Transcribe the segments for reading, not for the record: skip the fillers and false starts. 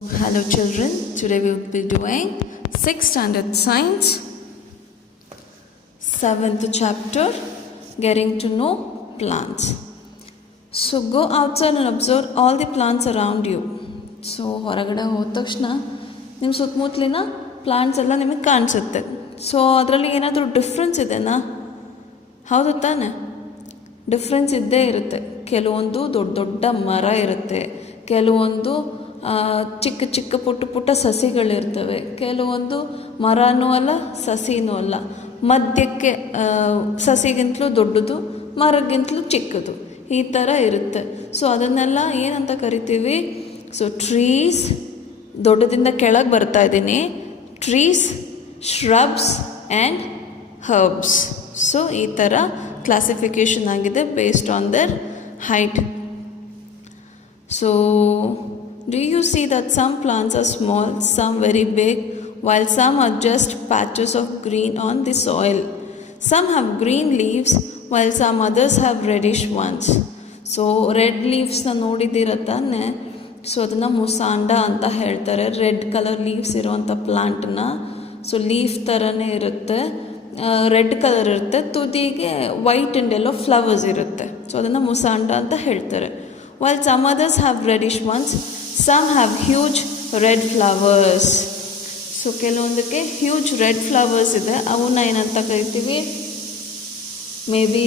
Hello children, today we will be doing 6th standard science, 7th chapter, getting to know plants. So go outside and observe all the plants around you. So ಹೊರಗಡೆ ಹೋದ ತಕ್ಷಣ ನಿಮ್ಮ ಸುತ್ತಮುತ್ತಲಿನ plants ಎಲ್ಲ ನಿಮಗೆ ಕಾಣಿಸುತ್ತೆ. So ಅದರಲ್ಲಿ ಏನಾದರೂ ಡಿಫ್ರೆನ್ಸ್ ಇದೆನಾ? ಹೌದು ತಾನೆ? ಡಿಫ್ರೆನ್ಸ್ ಇದ್ದೇ ಇರುತ್ತೆ. ಕೆಲವೊಂದು ದೊಡ್ಡ ದೊಡ್ಡ ಮರ ಇರುತ್ತೆ, ಕೆಲವೊಂದು ಚಿಕ್ಕ ಚಿಕ್ಕ ಪುಟ್ಟ ಸಸಿಗಳಿರ್ತವೆ, ಕೆಲವೊಂದು ಮರನೂ ಅಲ್ಲ ಸಸಿನೂ ಅಲ್ಲ, ಮಧ್ಯಕ್ಕೆ ಸಸಿಗಿಂತಲೂ ದೊಡ್ಡದು ಮರಗಿಂತಲೂ ಚಿಕ್ಕದು, ಈ ಥರ ಇರುತ್ತೆ. ಸೊ ಅದನ್ನೆಲ್ಲ ಏನಂತ ಕರಿತೀವಿ? ಸೊ ಟ್ರೀಸ್, ದೊಡ್ಡದಿಂದ ಕೆಳಗೆ ಬರ್ತಾ ಇದ್ದೀನಿ, trees, shrubs and herbs. So ಈ ಥರ ಕ್ಲಾಸಿಫಿಕೇಷನ್ ಆಗಿದೆ based on their height. So do you see that some plants are small, some very big, while some are just patches of green on the soil? Some have green leaves while some others have reddish ones. So red leavesನ ನೋಡಿದ್ದೀರ ತಾನೆ? So ಅದನ್ನು ಮುಸಾಂಡ ಅಂತ ಹೇಳ್ತಾರೆ. Red colour leaves ಇರುವಂಥ ಪ್ಲಾಂಟನ್ನ. So leaf ಥರನೇ ಇರುತ್ತೆ, red colour ಇರುತ್ತೆ, ತುದಿಗೆ white and yellow flowers ಇರುತ್ತೆ. ಸೊ ಅದನ್ನು ಮುಸಾಂಡ ಅಂತ ಹೇಳ್ತಾರೆ. While some others have reddish ones, some have huge red flowers. So ಕೆಲವೊಂದಕ್ಕೆ ಹ್ಯೂಜ್ ರೆಡ್ ಫ್ಲವರ್ಸ್ ಇದೆ, ಅವನ್ನ ಏನಂತ ಕರಿತೀವಿ? ಮೇ ಬಿ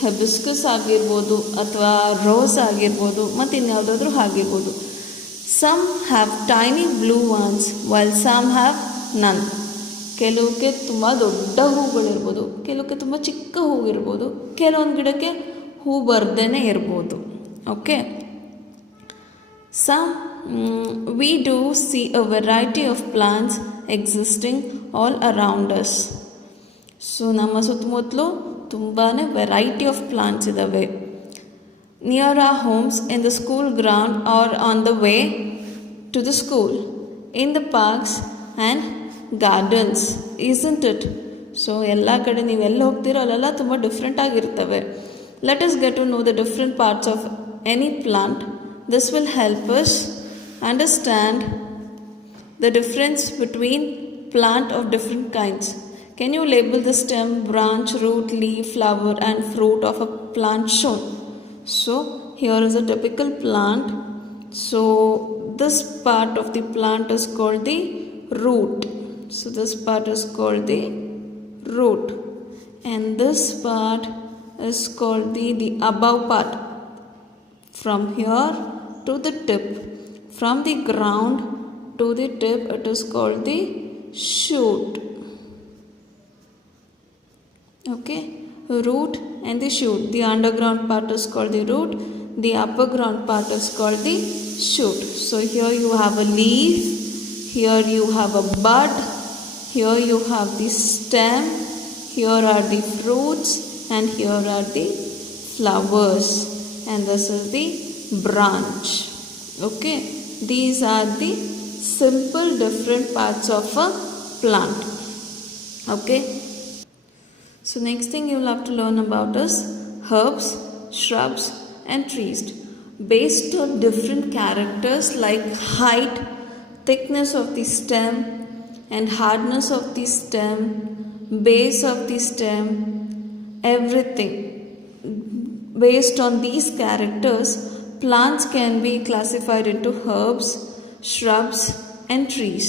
ಹೆಬಿಸ್ಕಸ್ ಆಗಿರ್ಬೋದು, ಅಥವಾ ರೋಸ್ ಆಗಿರ್ಬೋದು, ಮತ್ತು ಇನ್ಯಾವುದಾದ್ರೂ ಆಗಿರ್ಬೋದು. Some have tiny blue ones while some have none. ಕೆಲವಕ್ಕೆ ತುಂಬ ದೊಡ್ಡ ಹೂಗಳಿರ್ಬೋದು, ಕೆಲವಕ್ಕೆ ತುಂಬ ಚಿಕ್ಕ ಹೂವಿರ್ಬೋದು, ಕೆಲವೊಂದು ಗಿಡಕ್ಕೆ ಹೂ ಬರ್ದೇ ಇರ್ಬೋದು. Okay, we do see a variety of plants existing all around us. So ನಮ್ಮ ಸುತ್ತಮುತ್ತಲು ತುಂಬಾ ವೆರೈಟಿ ಆಫ್ ಪ್ಲಾಂಟ್ಸ್ ಇದ್ದಾವೆ. Near our homes, in the school ground or on the way to the school, in the parks and gardens, isn't it? So ಎಲ್ಲ ಕಡೆ ನೀವು ಎಲ್ಲಿ ಹೋಗ್ತೀರೋ ಅಲ್ಲೆಲ್ಲ ತುಂಬ ಡಿಫ್ರೆಂಟ್ ಆಗಿರ್ತವೆ. Let us get to know the different parts of any plant. This will help us understand the difference between plant of different kinds. Can you label the stem, branch, root, leaf, flower and fruit of a plant shown? So here is a typical plant. So this part of the plant is called the root. So this part is called the root, and this part is called the above part. From here to the tip, from the ground to the tip, it is called the shoot. Okay, root and the shoot. The underground part is called the root, the upper ground part is called the shoot. So here you have a leaf, here you have a bud, here you have the stem, here are the fruits, and here are the flowers, and this is the branch. Okay, these are the simple different parts of a plant. Okay, so next thing you will have to learn about is herbs, shrubs and trees based on different characters like height, thickness of the stem and hardness of the stem, base of the stem, everything. Based on these characters, plants can be classified into herbs, shrubs and trees.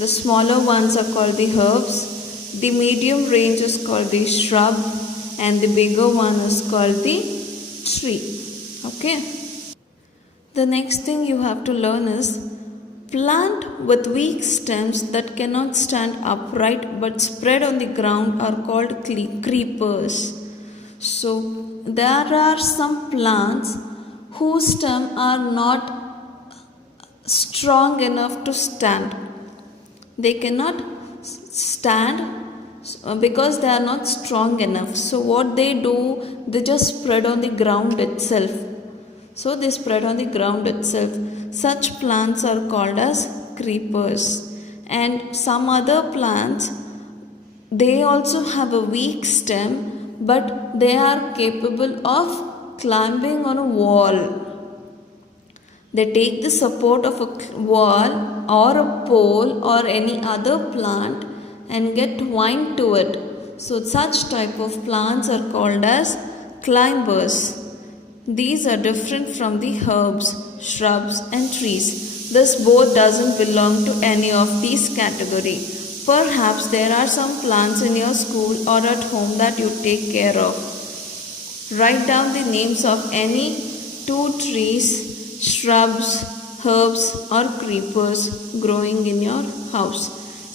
The smaller ones are called the herbs, the medium range is called the shrub, and the bigger one is called the tree. Okay. The next thing you have to learn is plant with weak stems that cannot stand upright but spread on the ground are called creepers. So there are some plants whose stems are not strong enough to stand. They cannot stand because they are not strong enough. So what they do, they just spread on the ground itself. So they spread on the ground itself. Such plants are called as creepers. And some other plants, they also have a weak stem, but they are capable of climbing on a wall. They take the support of a wall or a pole or any other plant and get twined to it. So such type of plants are called as climbers. These are different from the herbs, shrubs and trees. This both doesn't belong to any of these category. Perhaps there are some plants in your school or at home that you take care of. Write down the names of any 2 trees, shrubs, herbs or creepers growing in your house.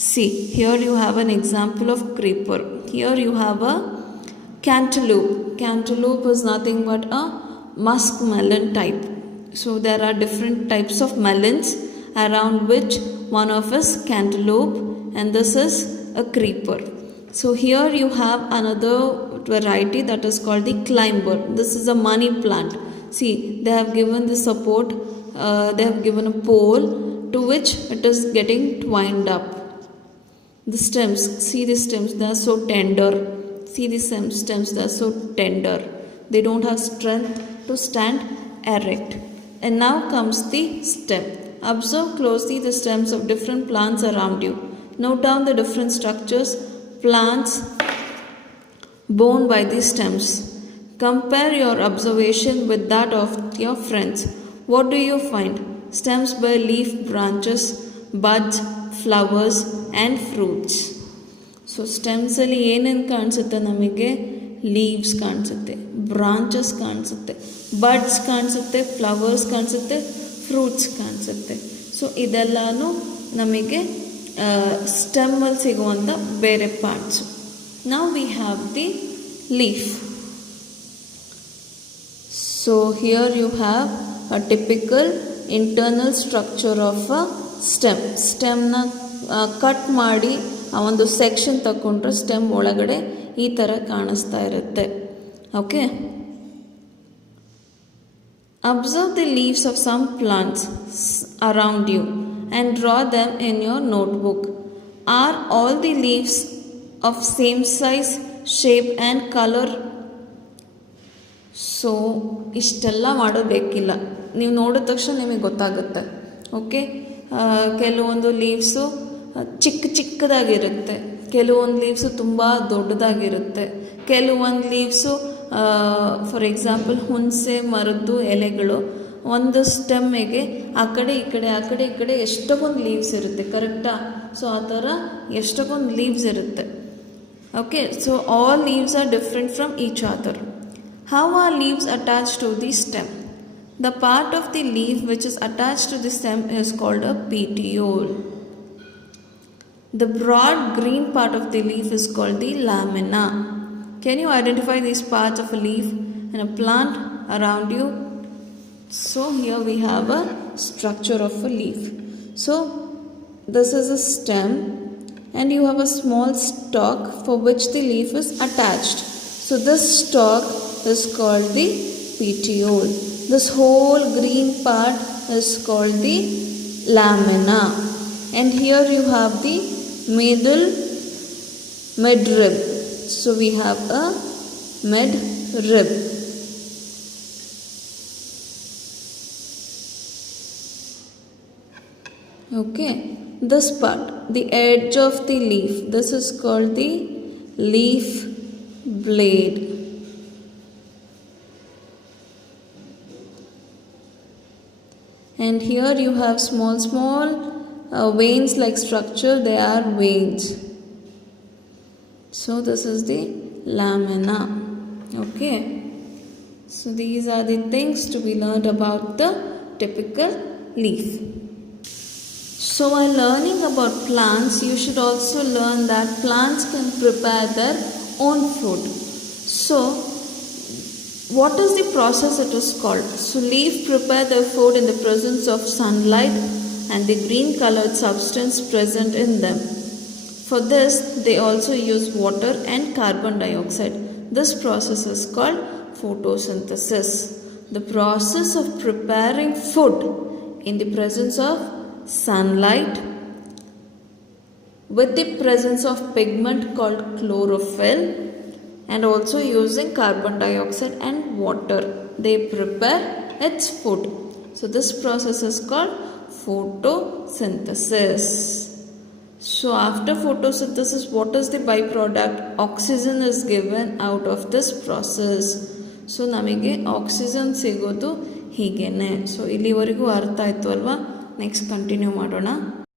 See, here you have an example of creeper. Here you have a cantaloupe. Cantaloupe is nothing but a muskmelon type. So there are different types of melons, around which one of is cantaloupe and this is a creeper. So here you have another variety that is called the climber. This is a money plant. See, they have given the support, they have given a pole to which it is getting twined up. The stems, see the stems, they are so tender. See the stems, they are so tender. They don't have strength to stand erect. And now comes the stem. Observe closely the stems of different plants around you. Note down the different structures, plants borne by the stems. Compare your observation with that of your friends. What do you find? Stems bear leaf, branches, buds, flowers and fruits. So stems ಅಲ್ಲಿ ಏನೇನು ಕಾಣಿಸುತ್ತೆ ನಮಗೆ? Leaves ಕಾಣಿಸುತ್ತೆ, branches ಕಾಣಿಸುತ್ತೆ, buds ಕಾಣಿಸುತ್ತೆ, flowers ಕಾಣಿಸುತ್ತೆ, fruits ಕಾಣಿಸುತ್ತೆ. So ಇದೆಲ್ಲನೂ ನಮಗೆ ಸ್ಟೆಮ್ಮಲ್ಲಿ ಸಿಗುವಂಥ ಬೇರೆ parts. Now we have the leaf. So here you have a typical internal structure of a stem. ಸ್ಟೆಮ್ನ ಕಟ್ ಮಾಡಿ ಆ ಒಂದು ಸೆಕ್ಷನ್ ತಗೊಂಡ್ರೆ ಸ್ಟೆಮ್ ಒಳಗಡೆ ಈ ಥರ ಕಾಣಿಸ್ತಾ ಇರುತ್ತೆ. Okay, observe the leaves of some plants around you and draw them in your notebook. Are all the leaves of same size, shape and color? So ಇಷ್ಟೆಲ್ಲ ಮಾಡೋಬೇಕಿಲ್ಲ, ನೀವು ನೋಡಿದ ತಕ್ಷಣ ನಿಮಗೆ ಗೊತ್ತಾಗುತ್ತೆ. ಓಕೆ, ಕೆಲವೊಂದು ಲೀವ್ಸು ಚಿಕ್ಕದಾಗಿರುತ್ತೆ, ಕೆಲವೊಂದು ಲೀವ್ಸು ತುಂಬ ದೊಡ್ಡದಾಗಿರುತ್ತೆ, ಕೆಲವೊಂದು ಲೀವ್ಸು ಫಾರ್ ಎಕ್ಸಾಂಪಲ್ ಹುಣಸೆ ಮರದ್ದು ಎಲೆಗಳು ಒಂದು ಸ್ಟೆಮ್ಮಿಗೆ ಆ ಕಡೆ ಈ ಕಡೆ ಎಷ್ಟೊಂದು ಲೀವ್ಸ್ ಇರುತ್ತೆ, ಕರೆಕ್ಟಾ? ಸೊ ಆ ಥರ ಎಷ್ಟೊಂದು ಲೀವ್ಸ್ ಇರುತ್ತೆ. Okay, so all leaves are different from each other. How are leaves attach to the stem? The part of the leave which is attach to the stem is called a petiole. The broad green part of the leaf is called the lamina. Can you identify these parts of a leaf and a plant around you? So here we have a structure of a leaf. So this is a stem and you have a small stalk for which the leaf is attached. So this stalk is called the petiole. This whole green part is called the lamina. And here you have the midrib. So we have a midrib. Okay, this part, the edge of the leaf, this is called the leaf blade. And here you have small veins like structure, they are veins. So this is the lamina. Okay, so these are the things to be learned about the typical leaf. So while learning about plants, you should also learn that plants can prepare their own food. So what is the process it is called? So leaf prepare their food in the presence of sunlight and the green colored substance present in them. For this, they also use water and carbon dioxide. This process is called photosynthesis. The process of preparing food in the presence of sunlight with the presence of pigment called chlorophyll and also using carbon dioxide and water, they prepare its food. So this process is called photosynthesis. So after photosynthesis, what is the byproduct? Oxygen is given out of this process. So ನಮಗೆ oxygen ಸಿಗೋದು ಹೀಗೇನೆ. So ಇಲ್ಲಿವರೆಗೂ ಅರ್ಥ ಆಯಿತು ಅಲ್ವಾ? Next continue ಮಾಡೋಣ.